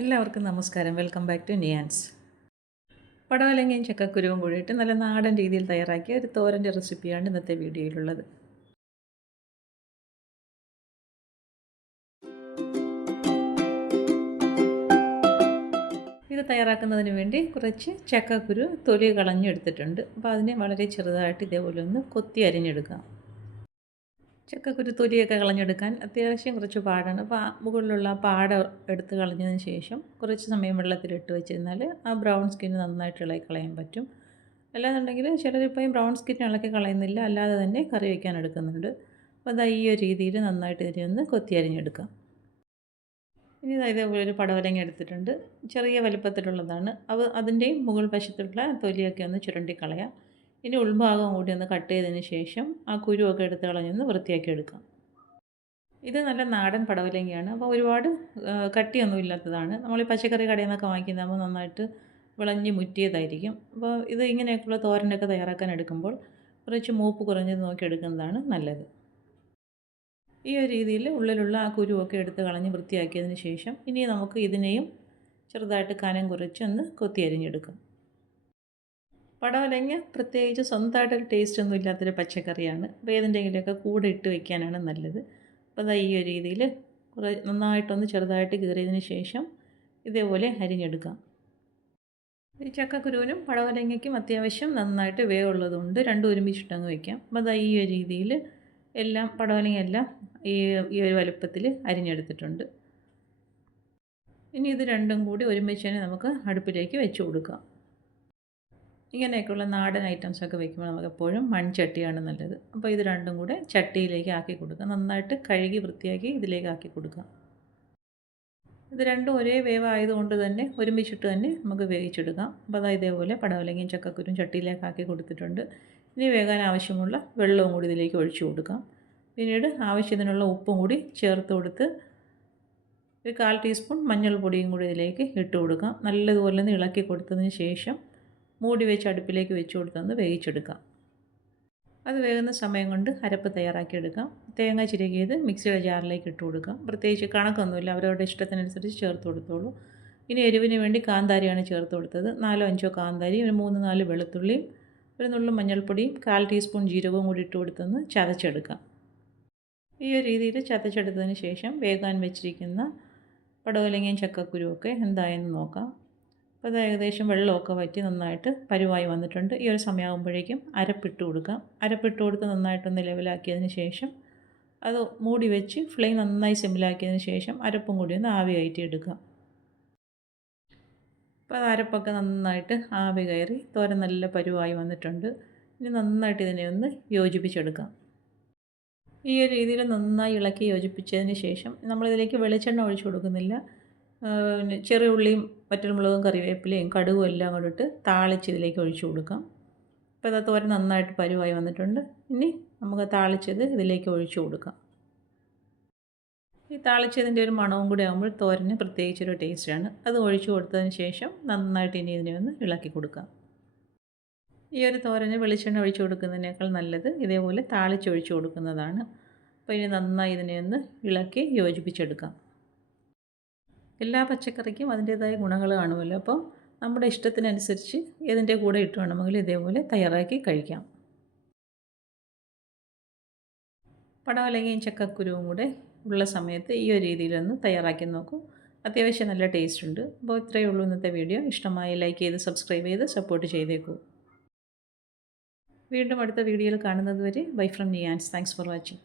എല്ലാവർക്കും നമസ്കാരം. Welcome back to Niyans. പടവലങ്ങയും ചക്കക്കുരുവും കൂടിയിട്ട് നല്ല നാടൻ രീതിയിൽ തയ്യാറാക്കിയ ഒരു തോരൻ്റെ റെസിപ്പിയാണ് ഇന്നത്തെ വീഡിയോയിലുള്ളത്. ഇത് തയ്യാറാക്കുന്നതിന് വേണ്ടി കുറച്ച് ചക്കക്കുരു തൊലി കളഞ്ഞെടുത്തിട്ടുണ്ട്. അപ്പോൾ അതിനെ വളരെ ചെറുതായിട്ട് ഇതേപോലെ ഒന്ന് കൊത്തി അരിഞ്ഞെടുക്കാം. ചക്കക്കുരു തൊലിയൊക്കെ കളഞ്ഞെടുക്കാൻ അത്യാവശ്യം കുറച്ച് പാടാണ്. അപ്പോൾ മുകളിലുള്ള പാട എടുത്ത് കളഞ്ഞതിന് ശേഷം കുറച്ച് സമയം വെള്ളത്തിലിട്ട് വെച്ചിരുന്നാൽ ആ ബ്രൗൺ സ്കിൻ നന്നായിട്ട് ഇളക്കി കളയാൻ പറ്റും. അല്ലാന്നുണ്ടെങ്കിൽ ചിലരിപ്പോൾ ബ്രൗൺ സ്കിൻ ഇളക്കി കളയുന്നില്ല, അല്ലാതെ തന്നെ കറി വയ്ക്കാൻ എടുക്കുന്നുണ്ട്. അപ്പോൾ അതാ ഈ ഒരു രീതിയിൽ നന്നായിട്ട് ഇതിനെ ഒന്ന് കൊത്തി അരിഞ്ഞെടുക്കാം. ഇനി ഇതേപോലെ ഒരു പടവലങ്ങ എടുത്തിട്ടുണ്ട്. ചെറിയ വലുപ്പത്തിലുള്ളതാണ്. അതിൻ്റെയും മുകൾ വശത്തുള്ള തൊലിയൊക്കെ ഒന്ന് ചുരണ്ടി കളയാം. ഇനി ഉൾഭാഗം കൂടി ഒന്ന് കട്ട് ചെയ്തതിന് ശേഷം ആ കുരുവൊക്കെ എടുത്ത് കളഞ്ഞൊന്ന് വൃത്തിയാക്കി എടുക്കാം. ഇത് നല്ല നാടൻ പടവലങ്ങയാണ്. അപ്പോൾ ഒരുപാട് കട്ടിയൊന്നും ഇല്ലാത്തതാണ്. നമ്മൾ ഈ പച്ചക്കറി കടയിൽ നിന്നൊക്കെ വാങ്ങിക്കുന്നതാകുമ്പോൾ നന്നായിട്ട് വിളഞ്ഞ് മുറ്റിയതായിരിക്കും. അപ്പോൾ ഇത് ഇങ്ങനെയൊക്കെയുള്ള തോരനൊക്കെ തയ്യാറാക്കാൻ എടുക്കുമ്പോൾ കുറച്ച് മൂപ്പ് കുറഞ്ഞത് നോക്കി എടുക്കുന്നതാണ് നല്ലത്. ഈ ഒരു രീതിയിൽ ഉള്ളിലുള്ള ആ കുരുവൊക്കെ എടുത്ത് കളഞ്ഞ് വൃത്തിയാക്കിയതിന് ശേഷം ഇനി നമുക്ക് ഇതിനെയും ചെറുതായിട്ട് കനം കുറച്ച് ഒന്ന് കൊത്തി അരിഞ്ഞെടുക്കാം. പടവലങ്ങ പ്രത്യേകിച്ച് സ്വന്തമായിട്ടൊരു ടേസ്റ്റൊന്നും ഇല്ലാത്തൊരു പച്ചക്കറിയാണ്. അപ്പോൾ ഏതിൻ്റെങ്കിലുമൊക്കെ കൂടെ ഇട്ട് വയ്ക്കാനാണ് നല്ലത്. അപ്പോൾ അതാ ഈ ഒരു രീതിയിൽ നന്നായിട്ടൊന്ന് ചെറുതായിട്ട് കീറിയതിന് ശേഷം ഇതേപോലെ അരിഞ്ഞെടുക്കാം. ഈ ചക്കക്കുരുവിനും പടവലങ്ങയ്ക്കും അത്യാവശ്യം നന്നായിട്ട് വേവുള്ളതുകൊണ്ട് രണ്ടും ഒരുമിച്ചിട്ടങ്ങ് വയ്ക്കാം. അപ്പോൾ അതാ ഈ ഒരു രീതിയിൽ എല്ലാം പടവലങ്ങയെല്ലാം ഈ ഒരു വലുപ്പത്തിൽ അരിഞ്ഞെടുത്തിട്ടുണ്ട്. ഇനി ഇത് രണ്ടും കൂടി ഒരുമിച്ച് തന്നെ നമുക്ക് അടുപ്പിലേക്ക് വെച്ച് കൊടുക്കാം. ഇങ്ങനെയൊക്കെയുള്ള നാടൻ ഐറ്റംസൊക്കെ വയ്ക്കുമ്പോൾ നമുക്ക് എപ്പോഴും മൺചട്ടിയാണ് നല്ലത്. അപ്പോൾ ഇത് രണ്ടും കൂടെ ചട്ടിയിലേക്ക് ആക്കി കൊടുക്കുക. നന്നായിട്ട് കഴുകി വൃത്തിയാക്കി ഇതിലേക്ക് ആക്കി കൊടുക്കുക. ഇത് രണ്ടും ഒരേ വേവായതുകൊണ്ട് തന്നെ ഒരുമിച്ചിട്ട് തന്നെ നമുക്ക് വേവിച്ചെടുക്കാം. അപ്പോൾ അതായത് ഇതേപോലെ പടവലങ്ങയും ചക്കക്കുരും ചട്ടിയിലേക്ക് ആക്കി കൊടുത്തിട്ടുണ്ട്. ഇനി വേകാൻ ആവശ്യമുള്ള വെള്ളവും കൂടി ഇതിലേക്ക് ഒഴിച്ചു കൊടുക്കാം. പിന്നീട് ആവശ്യത്തിനുള്ള ഉപ്പും കൂടി ചേർത്ത് കൊടുത്ത് ഒരു 1/4 ടീസ്പൂൺ മഞ്ഞൾപ്പൊടിയും കൂടി ഇതിലേക്ക് ഇട്ട് കൊടുക്കാം. നല്ലതുപോലെ ഒന്ന് ഇളക്കി കൊടുത്തതിന് ശേഷം മൂടി വെച്ച് അടുപ്പിലേക്ക് വെച്ച് കൊടുത്തൊന്ന് വേവിച്ചെടുക്കാം. അത് വേകുന്ന സമയം കൊണ്ട് അരപ്പ് തയ്യാറാക്കിയെടുക്കാം. തേങ്ങ ചിരകിയത് മിക്സിയുടെ ജാറിലേക്ക് ഇട്ട് കൊടുക്കാം. പ്രത്യേകിച്ച് കണക്കൊന്നുമില്ല, അവരവരുടെ ഇഷ്ടത്തിനനുസരിച്ച് ചേർത്ത് കൊടുത്തോളൂ. ഇനി എരിവിന് വേണ്ടി കാന്താരിയാണ് ചേർത്ത് കൊടുത്തത്. 4-5 കാന്താരി, ഒരു 3-4 വെളുത്തുള്ളിയും ഒരു നുള്ളു മഞ്ഞൾപ്പൊടിയും 1/4 ടീസ്പൂൺ ജീരകവും കൂടി ഇട്ട് കൊടുത്തൊന്ന് ചതച്ചെടുക്കാം. ഈ ഒരു രീതിയിൽ ചതച്ചെടുത്തതിന് ശേഷം വേകാൻ വെച്ചിരിക്കുന്ന പടവലങ്ങയും ചക്കക്കുരുവൊക്കെ എന്തായെന്ന് നോക്കാം. അപ്പോൾ അത് ഏകദേശം വെള്ളമൊക്കെ വറ്റി നന്നായിട്ട് പരുവായി വന്നിട്ടുണ്ട്. ഈ ഒരു സമയമാകുമ്പോഴേക്കും അരപ്പിട്ട് കൊടുക്കാം. അരപ്പിട്ട് കൊടുത്ത് നന്നായിട്ടൊന്ന് ലെവലാക്കിയതിന് ശേഷം അത് മൂടി വെച്ച് ഫ്ലെയിം നന്നായി സിമ്മിലാക്കിയതിന് ശേഷം അരപ്പും കൂടി ഒന്ന് ആവി കയറ്റി എടുക്കാം. അപ്പോൾ അത് അരപ്പൊക്കെ നന്നായിട്ട് ആവി കയറി തോരൻ നല്ല പരുവായി വന്നിട്ടുണ്ട്. ഇനി നന്നായിട്ട് ഇതിനെ ഒന്ന് യോജിപ്പിച്ചെടുക്കാം. ഈ ഒരു രീതിയിൽ നന്നായി ഇളക്കി യോജിപ്പിച്ചതിന് ശേഷം നമ്മളിതിലേക്ക് വെളിച്ചെണ്ണ ഒഴിച്ചു കൊടുക്കുന്നില്ല. ചെറിയ ഉള്ളിയും വറ്റൽമുളകും കറിവേപ്പിലയും കടുകും എല്ലാം കൂടിയിട്ട് താളിച്ച് ഇതിലേക്ക് ഒഴിച്ചു കൊടുക്കാം. അപ്പോൾ അത് തോരൻ നന്നായിട്ട് പരുവായി വന്നിട്ടുണ്ട്. ഇനി നമുക്ക് താളിച്ചത് ഇതിലേക്ക് ഒഴിച്ചു കൊടുക്കാം. ഈ താളിച്ചതിൻ്റെ ഒരു മണവും കൂടി ആകുമ്പോൾ തോരന് പ്രത്യേകിച്ചൊരു ടേസ്റ്റാണ്. അത് ഒഴിച്ചു കൊടുത്തതിന് ശേഷം നന്നായിട്ട് ഇനി ഇതിനെ ഒന്ന് ഇളക്കി കൊടുക്കാം. ഈ ഒരു തോരന് വെളിച്ചെണ്ണ ഒഴിച്ചു കൊടുക്കുന്നതിനേക്കാൾ നല്ലത് ഇതേപോലെ താളിച്ചൊഴിച്ചു കൊടുക്കുന്നതാണ്. അപ്പോൾ ഇനി നന്നായി ഇതിനെ ഒന്ന് ഇളക്കി യോജിപ്പിച്ചെടുക്കാം. എല്ലാ പച്ചക്കറിക്കും അതിൻ്റേതായ ഗുണങ്ങൾ കാണുമല്ലോ. അപ്പോൾ നമ്മുടെ ഇഷ്ടത്തിനനുസരിച്ച് ഇതിൻ്റെ കൂടെ ഇട്ട് വേണമെങ്കിൽ ഇതേപോലെ തയ്യാറാക്കി കഴിക്കാം. പടവലങ്ങയും ചക്കക്കുരുവും കൂടെ ഉള്ള സമയത്ത് ഈ ഒരു രീതിയിലൊന്ന് തയ്യാറാക്കി നോക്കൂ. അത്യാവശ്യം നല്ല ടേസ്റ്റ് ഉണ്ട്. അപ്പോൾ ഇത്രയേ ഉള്ളൂ ഇന്നത്തെ വീഡിയോ. ഇഷ്ടമായി ലൈക്ക് ചെയ്ത് സബ്സ്ക്രൈബ് ചെയ്ത് സപ്പോർട്ട് ചെയ്തേക്കൂ. വീണ്ടും അടുത്ത വീഡിയോയിൽ കാണുന്നത് വരെ bye from Niyans. Thanks for watching.